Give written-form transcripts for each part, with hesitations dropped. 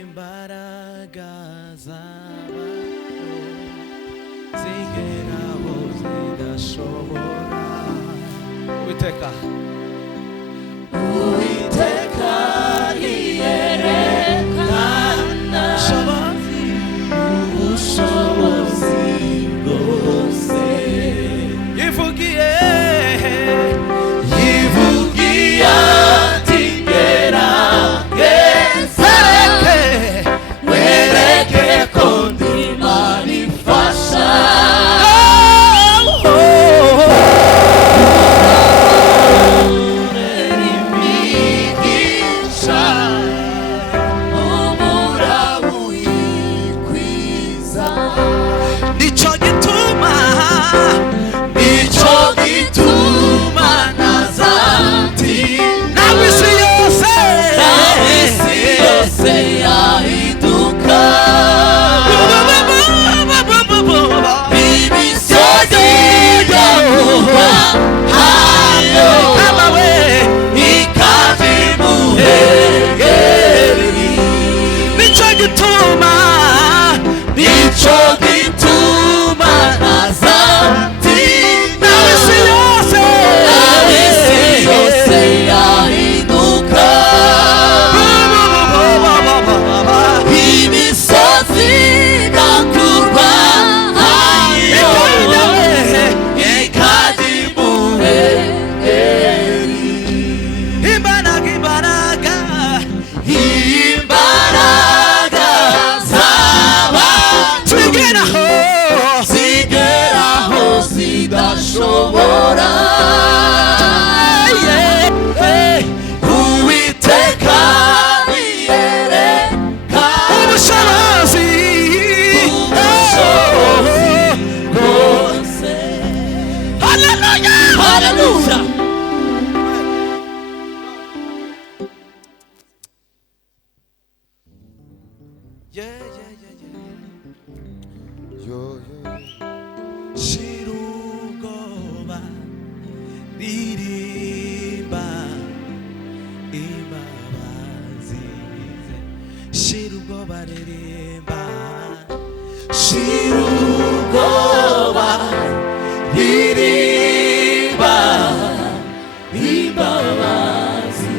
imbaraga zabaho zigeraho zidashobora. Uwiteka yiyerekana ubushobozi bwose, yivugiye ati gerageza wereke ko ndi Imana ifasha. imigisha umuraba uyikwiza, nicyo gituma nazati nawe isi yose yahinduka imisozi igahuha hayo amawe ikava imuhengeri, nicyo gituma nazati nawe isi yose yahinduka imisozi igakurwa hayo ikajya imuhengeri. Imbaraga zaba zigeraho zidashobora. Uwiteka yiyerekana ubushobozi bwose. Haleluya, haleluya. Shira ubwoba, ririmba imbabazi ze. Shira ubwoba, ririmba, shira ubwoba, ririmba imbabazi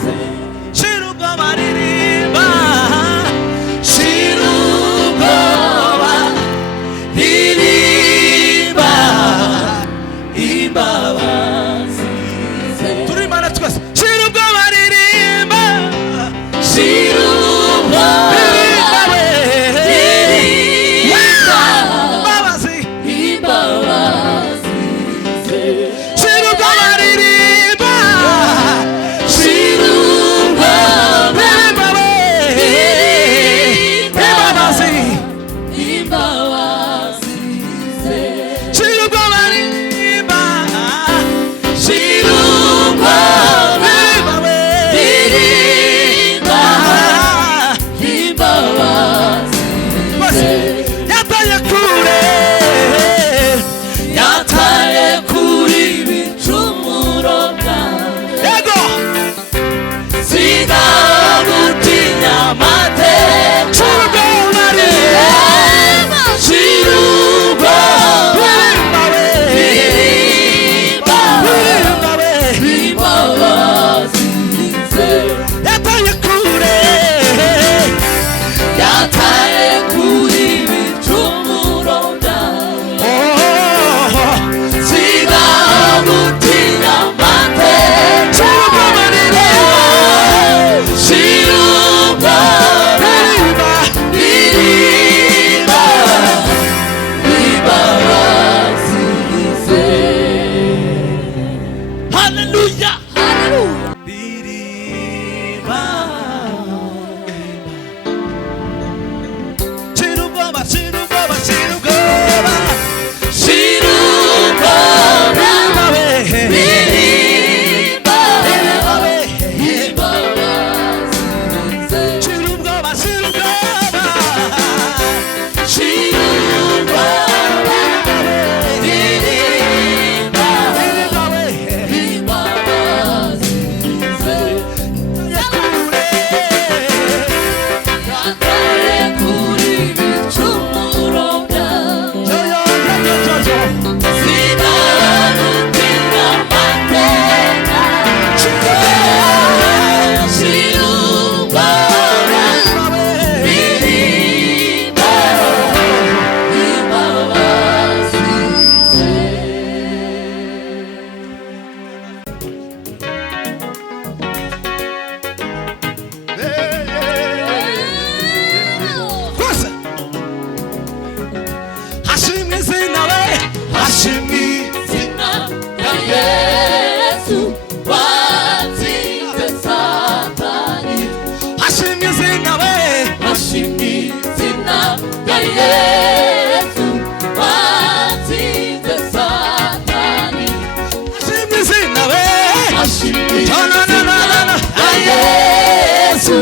ze. Shira ubwoba, ririmba, shira ubwoba, ririmba imbabazi ze. Turimana twese. Shira ubwoba, ririmba, shira ubwoba, ririmba imbabazi Yesu watsinze Satani. Ashimwe izina we. Ashimwe izina Yesu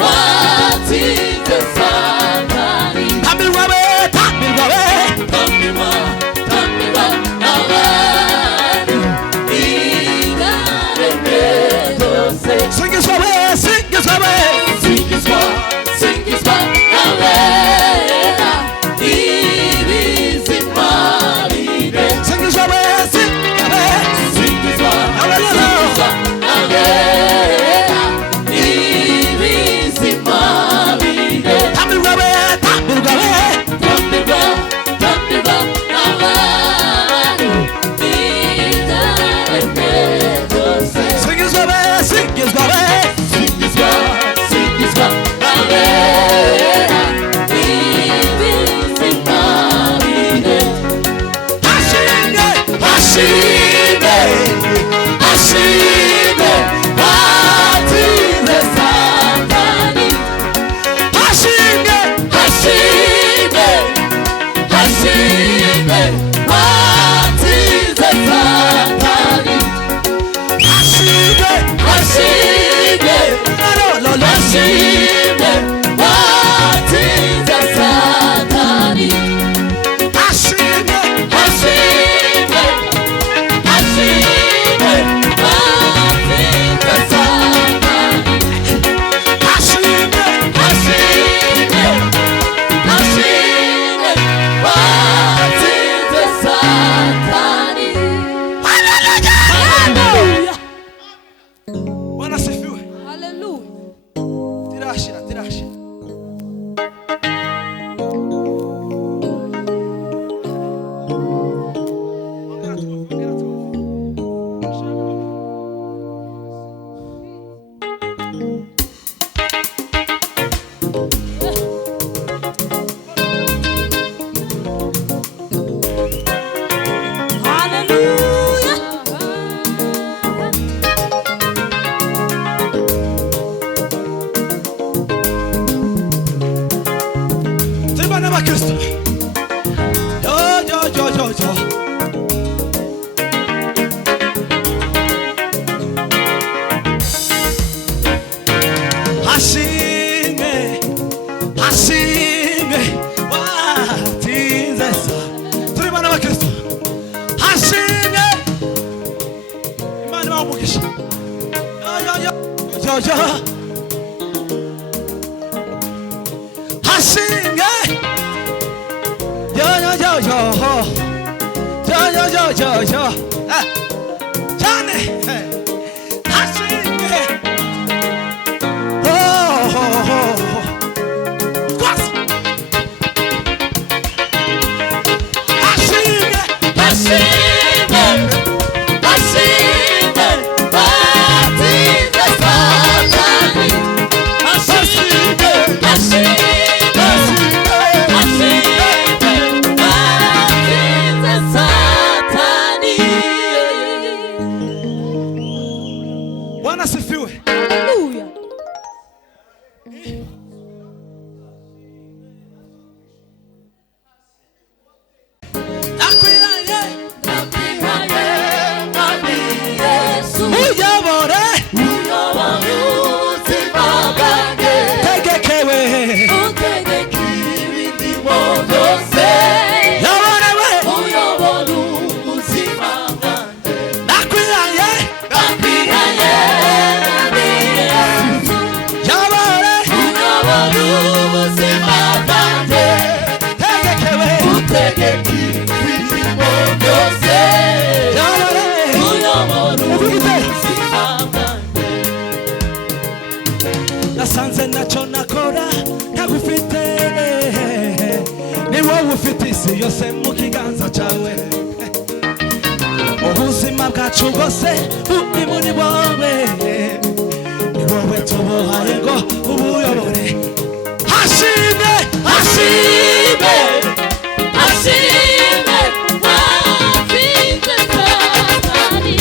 watsinze Satani. Tambirwa we, tambirwa we. Tambirwa, tambirwa n'abantu igaremye zose. Singizwa we, singizwa we. Singizwa, singizwa n'abera ibizima bine. Singizwa we, singizwa we. Singizwa, singizwa n'abera ibizima bine. Tambirwa we, tambirwa we. Tambirwa, tambirwa n'abantu igaremye zose. Singizwa we, singizwa we. Singizwa, singizwa n'abera ibizima bine. Ashimwe, Ashimwe, ashimwe watsinze Satani. ashimwe, Ashimwe, ashimwe watsinze Satani. ashimwe. Ashimwe, Lolo, ashimwe watsinze Satani. ashimwe, Ashimwe, ashimwe watsinze Satani. ashimwe. Ashimwe, ashimwe watsinze Satani. Hallelujah. Bwana asifiwe. Hallelujah. Tirashira, tirashira. Turi bana b'Abakristo. Yo, yo, yo, yo, yo. Ashimwe, ashimwe watsinze Satani. Turi bana b'Abakristo. Ashimwe. Imana ibahe umugisha. Yo, yo, yo, yo, yo. Ashimwe. Yo, yo, yo, yo. Yo, yo, yo, yo, yo. Cyane. Ashimwe. Oh, oh, oh. Kwasi. Ashimwe. Ashimwe, ashimwe watsinze Satani. Ashimwe, ashimwe, ashimwe watsinze Satani. Bwana asifiwe. Hallelujah. Nakwihaye. Nakwihaye Mwami Yesu, Uyobore. uyobora ubuzima bwanjye. Tegekewe. Utegeka ibirimo byose. Yoborewe. Uyobora ubuzima bwanjye. Nakwihaye. Nakwihaye Mwami Yesu, Yobore. uyobora ubuzima bwanjye. Tegekewe. Utegeka ibirimo byose. Yobore. Uyobora Uvugite. ubuzima bwanjye. Nasanze ntacyo nakora ntagufite. Ni wowe ufite isi yose mu kiganza cyawe. Ubuzima bwacu bwose buri muri wowe. Ni wowe tubuhaye ngo ubuyobore. Hashimwe. Ashimwe, ashimwe watsinze Satani.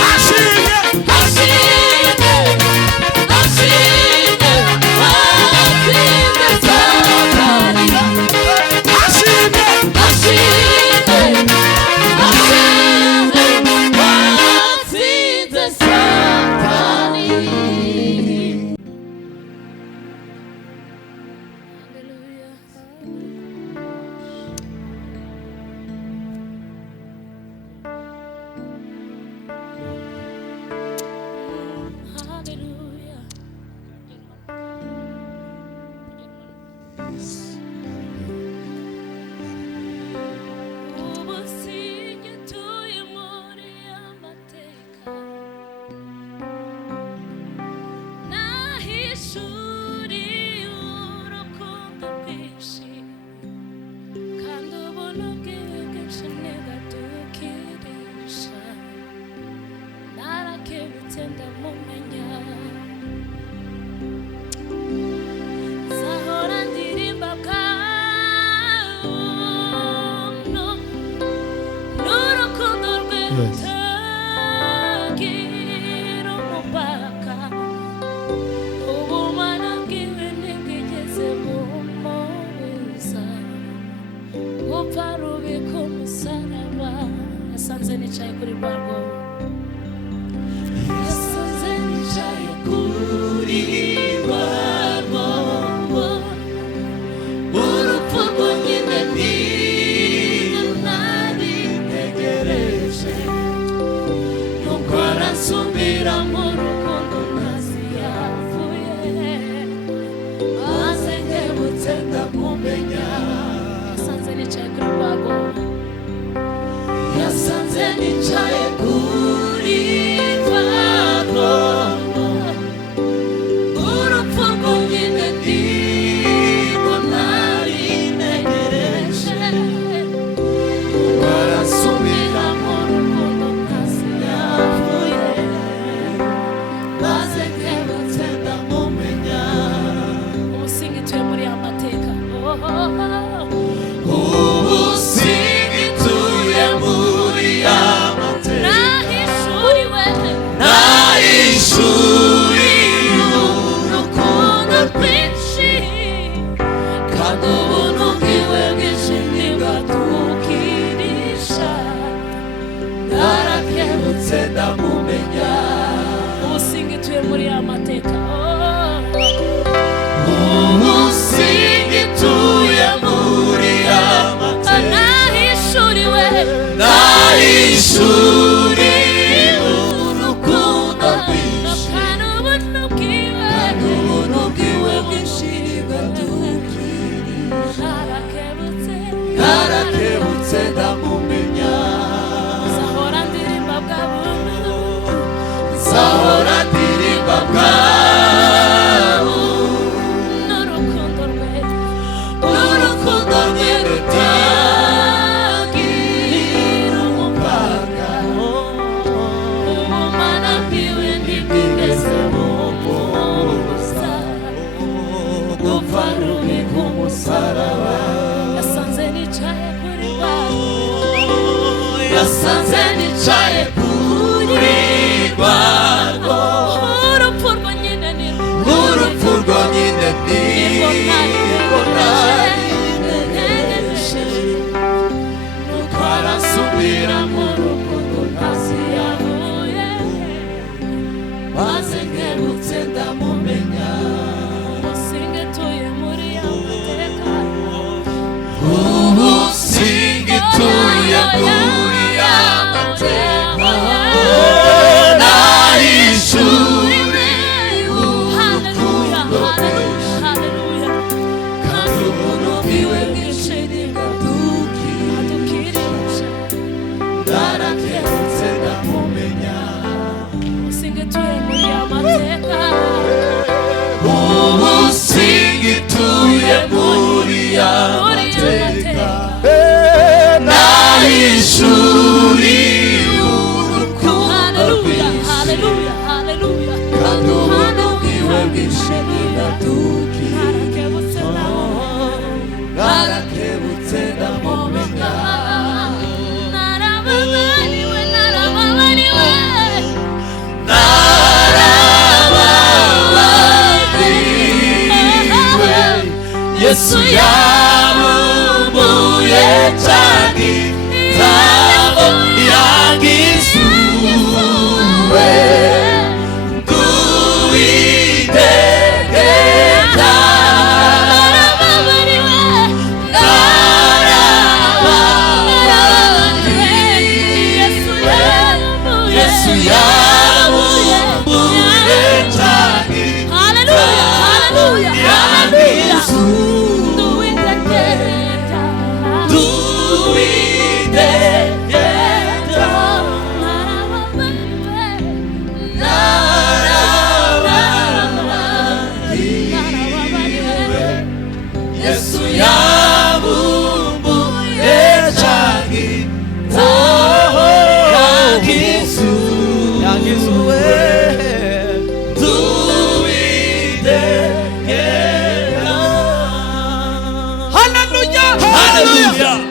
Hashimwe. Ashimwe, ashimwe watsinze Satani. Yasanze nicaye kuri rwarwo, yasanze nicaye kuri rwarwo, urupfu rwonyine nirwo nari ntegereje, nuko aransubira mu rukundo ntazi yavuye, maze nkebutse ndamumenya. Yasanze nicaye kuri rwarwo, yasanze nicaye kuri rwarwo, urupfu rwonyine nirwo nari ntegereje, arasubira mu rukundo ntazi yavuye, maze nkebutse ndamumenya. Ubu singituye muri ya mateka, ubu singituye muri ya mateka, nahishuriwe urukundo rwinshi, kandi ubuntu bwiwe bwinshi ntibwatukirisha, narakebutse ndamumenya. Ubu singituye muri ya mateka, ubu singituye muri ya mateka, nahishuriwe urukundo rwinshi, kandi ubuntu bwiwe bwinshi ntibwatukirisha, narakebutse ndamumenya. Nzahora ndirimba bwa buntu, nzahora ndirimba bwa n'urukundo rwe rutagira umupaka, ubumana bwiwe ntibwigeze bumpuza, gupfa rubi ku musaraba. Yasanze nicaye kuri rwarwo, yasanze nicaye kuri rwarwo, urupfu rwonyine nirwo nari ntegereje, nuko arasubira mu rukundo ntazi yavuye, maze nkebutse ndamumenya. Singituye muri ya mateka, ubu singituye muri ya mateka, nahishuriwe urukundo rwinshi, kandi ubuntu bwiwe bwinshi ntibwatukirisha, narakebutse ndamumenya. Singituye muri ya mateka, ubu singituye muri ya mateka, nahishuriwe urukundo rwinshi, kandi ubuntu bwiwe bwinshi ntibwatukirisha, narakebutse ndamumenya. Narababariwe, Yesu yabumbuye cyane nzabo yangizuwe, nduwitegeka, Yesu yabumbuye cyane nzabo yangizuwe, Hallelujah.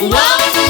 Wow.